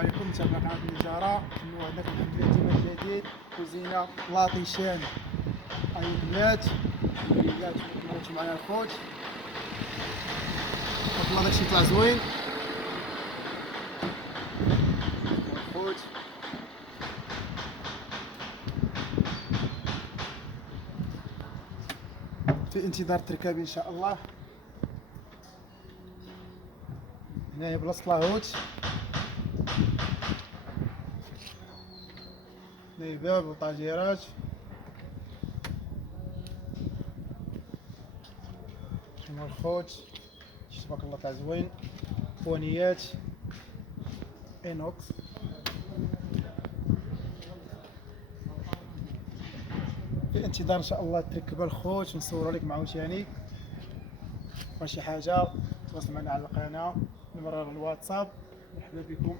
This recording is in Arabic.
عليكم، متابعين قناة النجارة. عندنا الحمد لله اهتمام جديد، كوزينة لاطيشان ايبنات وليدات كيموتوا معنا الخوت. تبارك الله داكشي طلع زوين الخوت. في انتظار التركاب ان شاء الله. هنايا بلاصة لاهوت، هنايا باب وطاجيرات. هما الخوت تبارك الله طلع زوين، فوانيات اينوكس. في انتظار ان شاء الله تركب الخوت ونصور لك معه ثاني. شي حاجه تواصل معنا على القناه، نمرر الواتساب. مرحبا بكم.